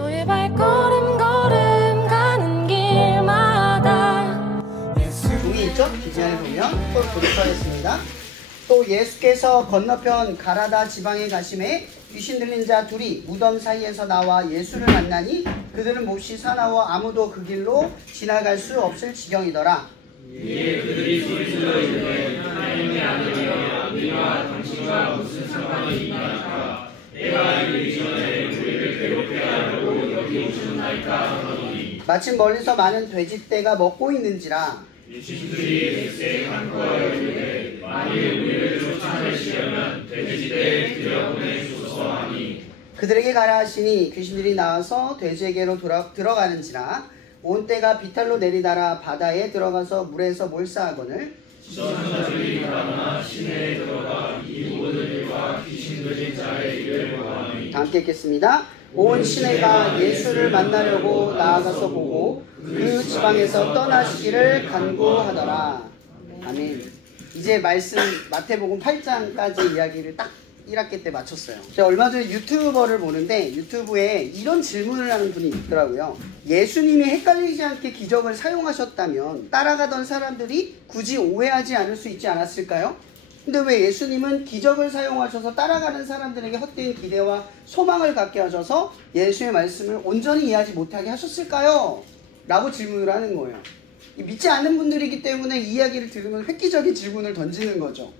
너의 발걸음 걸음 가는 길마다. 종이 있죠? 뒷면에 보면 또 보도록 하겠습니다. 또 예수께서 건너편 가라다 지방에 가심에 귀신 들린 자 둘이 무덤 사이에서 나와 예수를 만나니 그들은 몹시 사나워 아무도 그 길로 지나갈 수 없을 지경이더라. 이에 그들이 소리질러 이르되 하나님의 아들이여 우리와 당신과 무슨 상관이 있나이까. 내가 이르기 전에 우리를 괴롭게 하려고 여기 오셨나이까 하더니 마침 멀리서 많은 돼지떼가 먹고 있는지라. 귀신들이 예수에 간구하여 이르되 만일 우리를 쫓아내시려면 돼지떼에 들여보내소서 하니 그들에게 가라 하시니 귀신들이 나와서 돼지에게로 들어가는지라. 온 떼가 비탈로 내리달아 바다에 들어가서 물에서 몰사하거늘 시선한 자들이 가나 시내에 들어가 이 모든 일과 귀신 들린 자의 일을 보아하니. 다 함께 읽겠습니다. 온 시내가 예수를 만나려고 나아가서 보고 그 지방에서 떠나시기를 간구하더라. 아멘. 이제 말씀 마태복음 8장까지 이야기를 딱 1학기 때 마쳤어요. 제가 얼마 전에 유튜버를 보는데 유튜브에 이런 질문을 하는 분이 있더라고요. 예수님이 헷갈리지 않게 기적을 사용하셨다면 따라가던 사람들이 굳이 오해하지 않을 수 있지 않았을까요? 근데 왜 예수님은 기적을 사용하셔서 따라가는 사람들에게 헛된 기대와 소망을 갖게 하셔서 예수의 말씀을 온전히 이해하지 못하게 하셨을까요? 라고 질문을 하는 거예요. 믿지 않는 분들이기 때문에 이 이야기를 들으면 획기적인 질문을 던지는 거죠.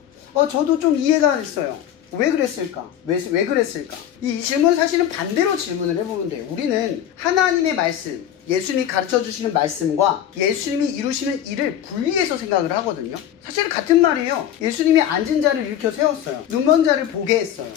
저도 좀 이해가 됐어요. 왜 그랬을까? 왜 그랬을까? 이 질문 사실은 반대로 질문을 해보면 돼요. 우리는 하나님의 말씀, 예수님이 가르쳐주시는 말씀과 예수님이 이루시는 일을 분리해서 생각을 하거든요. 사실은 같은 말이에요. 예수님이 앉은 자를 일으켜 세웠어요. 눈먼 자를 보게 했어요.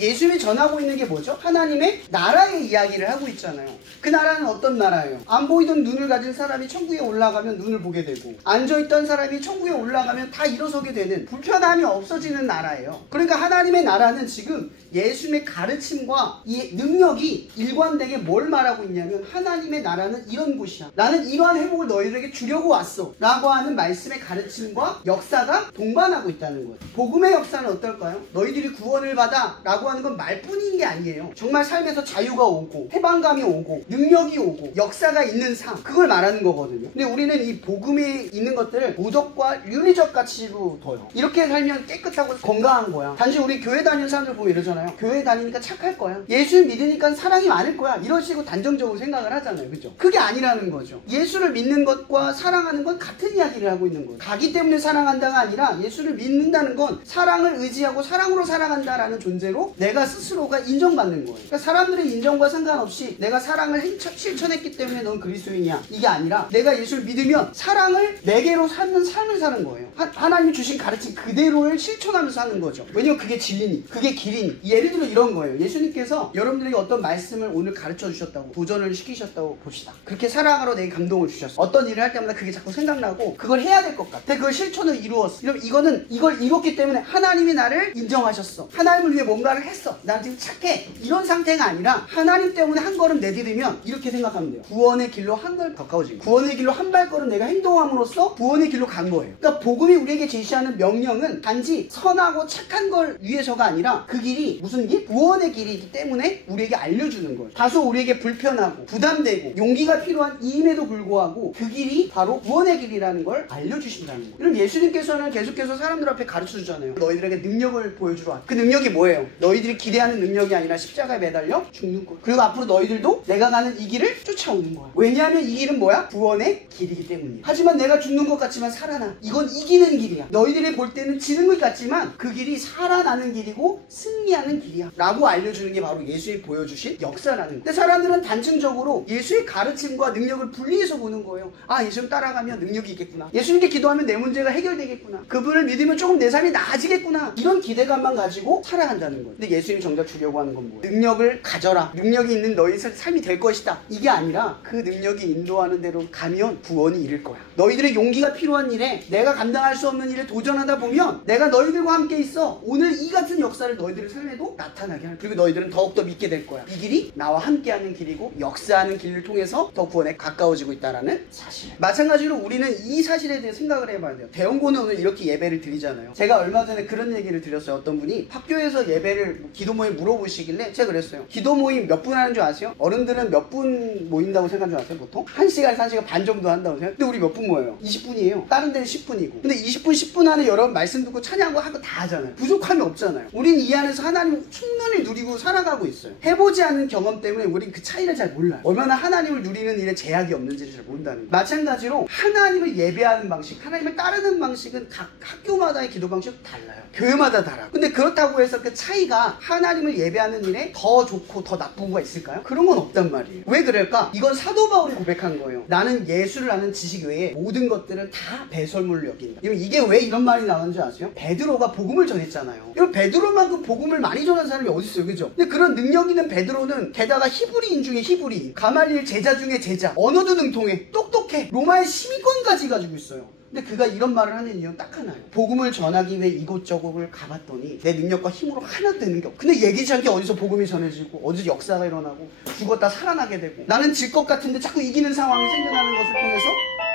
예수님이 전하고 있는 게 뭐죠? 하나님의 나라의 이야기를 하고 있잖아요. 그 나라는 어떤 나라예요? 안 보이던 눈을 가진 사람이 천국에 올라가면 눈을 보게 되고 앉아있던 사람이 천국에 올라가면 다 일어서게 되는 불편함이 없어지는 나라예요. 그러니까 하나님의 나라는 지금 예수님의 가르침과 이 능력이 일관되게 뭘 말하고 있냐면 하나님의 나라는 이런 곳이야. 나는 이러한 회복을 너희들에게 주려고 왔어 라고 하는 말씀의 가르침과 역사가 동반하고 있다는 거예요. 복음의 역사는 어떨까요? 너희들이 구원을 받아 라고 하는 건 말뿐인 게 아니에요. 정말 삶에서 자유가 오고 해방감이 오고 능력이 오고 역사가 있는 삶, 그걸 말하는 거거든요. 근데 우리는 이 복음에 있는 것들을 도덕과 윤리적 가치로 둬요. 이렇게 살면 깨끗하고 건강한 거야. 단지 우리 교회 다니는 사람들 보면 이러잖아요. 교회 다니니까 착할 거야. 예수 믿으니까 사랑이 많을 거야. 이런 식으로 단정적으로 생각을 하잖아요. 그죠? 그게 아니라는 거죠. 예수를 믿는 것과 사랑하는 건 같은 이야기를 하고 있는 거예요. 가기 때문에 사랑한다가 아니라 예수를 믿는다는 건 사랑을 의지하고 사랑으로 살아간다라는 존재로 내가 스스로가 인정받는 거예요. 그러니까 사람들의 인정과 상관없이 내가 사랑을 실천했기 때문에 넌 그리스도인이야. 이게 아니라 내가 예수를 믿으면 사랑을 내게로 사는 삶을 사는 거예요. 하나님이 주신 가르침 그대로를 실천하면서 하는 거죠. 왜냐면 그게 진리니, 그게 길이니. 예를 들어 이런 거예요. 예수님께서 여러분들에게 어떤 말씀을 오늘 가르쳐 주셨다고, 도전을 시키셨다고 봅시다. 그렇게 사랑하러 내게 감동을 주셨어. 어떤 일을 할 때마다 그게 자꾸 생각나고 그걸 해야 될 것 같아. 그걸 실천을 이루었어. 이러면 이걸 이뤘기 때문에 하나님이 나를 인정하셨어. 하나님을 위해 뭔가를 했어. 난 지금 착해. 이런 상태가 아니라 하나님 때문에 한 걸음 내디디면 이렇게 생각하면 돼요. 구원의 길로 한 걸 가까워진 거예요. 구원의 길로 한 발걸음 내가 행동함으로써 구원의 길로 간 거예요. 그러니까 복음이 우리에게 제시하는 명령은 단지 선하고 착한 걸 위해서가 아니라 그 길이 무슨 길? 구원의 길이기 때문에 우리에게 알려주는 거예요. 다소 우리에게 불편하고 부담되고 용기가 필요한 이임에도 불구하고 그 길이 바로 구원의 길이라는 걸 알려주신다는 거예요. 그럼 예수님께서는 계속해서 사람들 앞에 가르쳐 주잖아요. 너희들에게 능력을 보여주러 왔다. 그 능력이 뭐예요? 너희들이 기대하는 능력이 아니라 십자가에 매달려 죽는 것. 그리고 앞으로 너희들도 내가 가는 이 길을 쫓아오는 거야. 왜냐하면 이 길은 뭐야? 구원의 길이기 때문이야. 하지만 내가 죽는 것 같지만 살아나. 이건 이기는 길이야. 너희들이 볼 때는 지는 것 같지만 그 길이 살아나는 길이고 승리하는 길이야 라고 알려주는 게 바로 예수님이 보여주신 역사라는 거예요. 근데 사람들은 단층적으로 예수의 가르침과 능력을 분리해서 보는 거예요. 아, 예수님 따라가면 능력이 있겠구나. 예수님께 기도하면 내 문제가 해결되겠구나. 그분을 믿으면 조금 내 삶이 나아지겠구나. 이런 기대감만 가지고 살아간다는 거예요. 근데 예수님이 정작 주려고 하는 건 뭐예요? 능력을 가져라. 능력이 있는 너희 삶이 될 것이다. 이게 아니라 그 능력이 인도하는 대로 가면 구원이 이를 거야. 너희들의 용기가 필요한 일에, 내가 감당할 수 없는 일에 도전하다 보면 내가 너희들과 함께 있어. 오늘 이 같은 역사를 너희들의 삶에도 나타나게 할. 그리고 너희들은 더욱더 믿게 될 거야. 이 길이 나와 함께하는 길이고 역사하는 길을 통해서 더 구원에 가까워지고 있다는 사실. 마찬가지로 우리는 이 사실에 대해 생각을 해봐야 돼요. 대원고는 오늘 이렇게 예배를 드리잖아요. 제가 얼마 전에 그런 얘기를 드렸어요. 어떤 분이 학교에서 예배를 오늘 기도 모임 물어보시길래 제가 그랬어요. 기도 모임 몇 분 하는 줄 아세요? 어른들은 몇 분 모인다고 생각하는 줄 아세요? 보통? 1시간, 1시간 반 정도 한다고 생각해요. 근데 우리 몇 분 모여요? 20분이에요. 다른 데는 10분이고. 근데 20분, 10분 안에 여러분 말씀 듣고 찬양하고 하고 다 하잖아요. 부족함이 없잖아요. 우린 이 안에서 하나님 충분히 누리고 살아가고 있어요. 해보지 않은 경험 때문에 우린 그 차이를 잘 몰라요. 얼마나 하나님을 누리는 일에 제약이 없는지를 잘 모른다는 거예요. 마찬가지로 하나님을 예배하는 방식, 하나님을 따르는 방식은 각 학교마다의 기도 방식도 달라요. 교회마다 달라요. 근데 그렇다고 해서 그 차이가 하나님을 예배하는 일에 더 좋고 더 나쁜 거가 있을까요? 그런 건 없단 말이에요. 왜 그럴까? 이건 사도 바울이 고백한 거예요. 나는 예수를 아는 지식 외에 모든 것들은 다 배설물로 여긴다. 이게 왜 이런 말이 나오는지 아세요? 베드로가 복음을 전했잖아요. 여러분 베드로만큼 복음을 많이 전한 사람이 어디 있어요, 그죠? 근데 그런 능력 있는 베드로는 게다가 히브리인 중에 히브리인, 가말리엘 제자 중에 제자, 언어도 능통해, 똑똑해, 로마의 시민권까지 가지고 있어요. 근데 그가 이런 말을 하는 이유는 딱 하나예요. 복음을 전하기 위해 이곳저곳을 가봤더니 내 능력과 힘으로 하나도 되는 게 없고, 근데 예기치 않게 어디서 복음이 전해지고 어디서 역사가 일어나고 죽었다 살아나게 되고 나는 질 것 같은데 자꾸 이기는 상황이 생겨나는 것을 통해서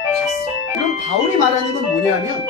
봤어. 그럼 바울이 말하는 건 뭐냐면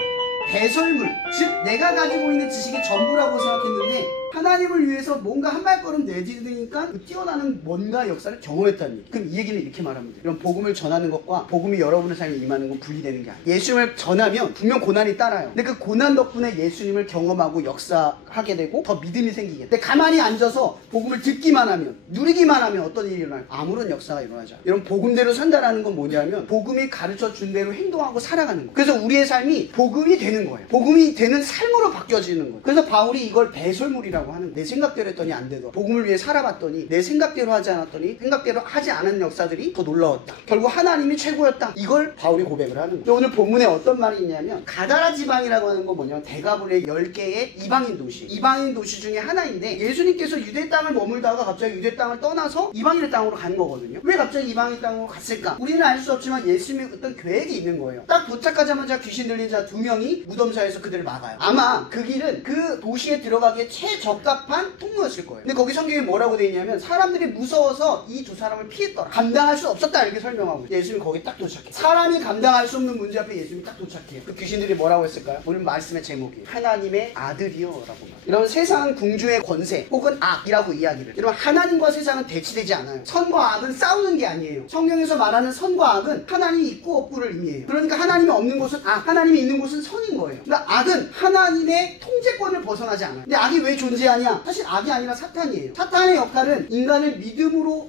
배설물, 즉 내가 가지고 있는 지식이 전부라고 생각했는데 하나님을 위해서 뭔가 한 발걸음 내디디니까 그 뛰어나는 뭔가 역사를 경험했다는 얘기. 그럼 이 얘기는 이렇게 말하면 돼요. 이런 복음을 전하는 것과 복음이 여러분의 삶에 임하는 건 분리되는 게 아니에요. 예수님을 전하면 분명 고난이 따라요. 근데 그 고난 덕분에 예수님을 경험하고 역사하게 되고 더 믿음이 생기게 돼. 근데 가만히 앉아서 복음을 듣기만 하면, 누리기만 하면 어떤 일이 일어나요? 아무런 역사가 일어나지 않아요. 이런 복음대로 산다라는 건 뭐냐면 복음이 가르쳐 준 대로 행동하고 살아가는 거예요. 그래서 우리의 삶이 복음이 되는 거예요. 복음이 되는 삶으로 바뀌어지는 거예요. 그래서 바울이 이걸 배설물이라고 하는, 내 생각대로 했더니 안 되더라. 복음을 위해 살아봤더니 내 생각대로 하지 않았더니 생각대로 하지 않은 역사들이 더 놀라웠다. 결국 하나님이 최고였다. 이걸 바울이 고백을 하는 거예요. 오늘 본문에 어떤 말이 있냐면 가다라 지방이라고 하는 건 뭐냐면 대가볼의 10개의 이방인 도시, 이방인 도시 중에 하나인데 예수님께서 유대 땅을 머물다가 갑자기 유대 땅을 떠나서 이방인의 땅으로 간 거거든요. 왜 갑자기 이방인 땅으로 갔을까? 우리는 알 수 없지만 예수님의 어떤 계획이 있는 거예요. 딱 도착하자마자 귀신 들린 자 2명이 무덤사에서 그들을 막아요. 아마 그 길은 그 도시에 들어가기에 최적합한 통로였을 거예요. 근데 거기 성경에 뭐라고 돼 있냐면 사람들이 무서워서 이 두 사람을 피했더라. 감당할 수 없었다 이렇게 설명하고 있어요. 예수님이 거기 딱 도착해요. 사람이 감당할 수 없는 문제 앞에 예수님이 딱 도착해요. 그 귀신들이 뭐라고 했을까요? 오늘 말씀의 제목이 하나님의 아들이요 라고 말해요. 이런 세상은 궁주의 권세 혹은 악이라고 이야기를. 여러분 하나님과 세상은 대치되지 않아요. 선과 악은 싸우는 게 아니에요. 성경에서 말하는 선과 악은 하나님이 있고 없고를 의미해요. 그러니까 하나님이 없는 곳은 악, 하나님이 있는 곳은 선인 거예요. 그러니까 악은 하나님의 통제권을 벗어나지 않아요. 근데 악이 왜 존재하냐? 사실 악이 아니라 사탄이에요. 사탄의 역할은 인간을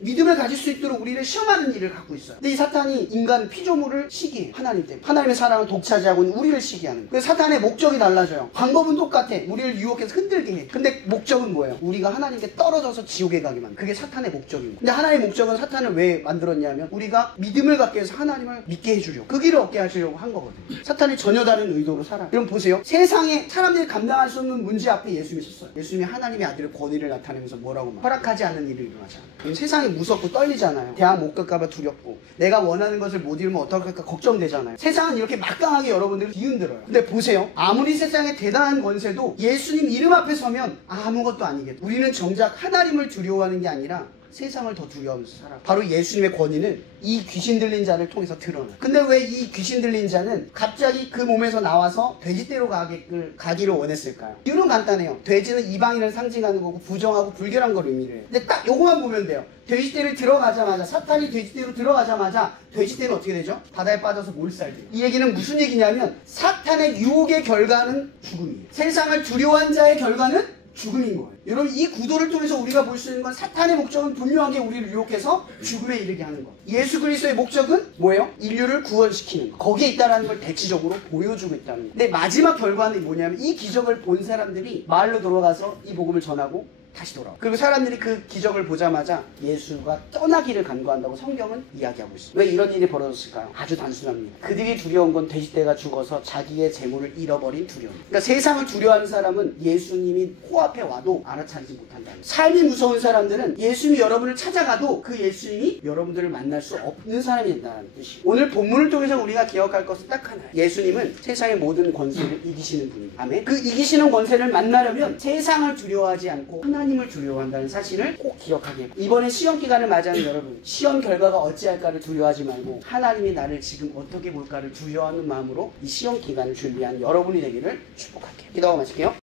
믿음을 가질 수 있도록 우리를 시험하는 일을 갖고 있어요. 근데 이 사탄이 인간 피조물을 시기해요. 하나님 때문에. 하나님의 사랑을 독차지하고 있는 우리를 시기하는 거예요. 그래서 사탄의 목적이 달라져요. 방법은 똑같아. 우리를 유혹해서 흔들게 해. 근데 목적은 뭐예요? 우리가 하나님께 떨어져서 지옥에 가게 만든. 그게 사탄의 목적입니다. 근데 하나님의 목적은 사탄을 왜 만들었냐면 우리가 믿음을 갖게 해서 하나님을 믿게 해주려고, 그 길을 얻게 하시려고 한 거거든요. 사탄이 전혀 다른 의도로 살아요. 그럼 보세요. 세상에 사람들이 감당할 수 없는 문제 앞에 예수님이 섰어요. 예수님이 하나님의 아들의 권위를 나타내면서 뭐라고 말? 허락하지 않는 일을 일어나잖아요. 세상이 무섭고 떨리잖아요. 대학 못 갈까봐 두렵고 내가 원하는 것을 못 이루면 어떡할까 걱정되잖아요. 세상은 이렇게 막강하게 여러분들을 뒤흔들어요. 근데 보세요. 아무리 세상에 대단한 권세도 예수님 이름 앞에 서면 아무것도 아니겠다. 우리는 정작 하나님을 두려워하는 게 아니라 세상을 더 두려워하면서 살아. 바로 예수님의 권위는 이 귀신 들린 자를 통해서 드러나. 근데 왜 이 귀신 들린 자는 갑자기 그 몸에서 나와서 돼지떼로 가기를 원했을까요? 이유는 간단해요. 돼지는 이방인을 상징하는 거고 부정하고 불결한 걸 의미를 해요. 근데 딱 요거만 보면 돼요. 돼지떼를 들어가자마자, 사탄이 돼지떼로 들어가자마자 돼지떼는 어떻게 되죠? 바다에 빠져서 몰살돼요. 이 얘기는 무슨 얘기냐면 사탄의 유혹의 결과는 죽음이에요. 세상을 두려워한 자의 결과는 죽음인 거예요. 여러분 이 구도를 통해서 우리가 볼 수 있는 건 사탄의 목적은 분명하게 우리를 유혹해서 죽음에 이르게 하는 거. 예수 그리스도의 목적은 뭐예요? 인류를 구원시키는 거. 거기에 있다는 걸 대치적으로 보여주고 있다는 거. 근데 마지막 결과는 뭐냐면 이 기적을 본 사람들이 마을로 돌아가서 이 복음을 전하고 다시 돌아와. 그리고 사람들이 그 기적을 보자마자 예수가 떠나기를 간구한다고 성경은 이야기하고 있어요. 왜 이런 일이 벌어졌을까요? 아주 단순합니다. 그들이 두려운 건 돼지떼가 죽어서 자기의 재물을 잃어버린 두려움. 그러니까 세상을 두려워하는 사람은 예수님이 코앞에 와도 알아차리지 못한다는 거예요. 삶이 무서운 사람들은 예수님이 여러분을 찾아가도 그 예수님이 여러분들을 만날 수 없는 사람이 된다는 뜻이에요. 오늘 본문을 통해서 우리가 기억할 것은 딱 하나예요. 예수님은 세상의 모든 권세를 이기시는 분입니다. 아멘. 그 이기시는 권세를 만나려면 세상을 두려워하지 않고 하나님을 두려워한다는 사실을 꼭 기억하게 해요. 이번에 시험 기간을 맞이하는 여러분, 시험 결과가 어찌할까를 두려워하지 말고 하나님이 나를 지금 어떻게 볼까를 두려워하는 마음으로 이 시험 기간을 준비한 여러분이 되기를 축복할게요. 기도하고 마칠게요.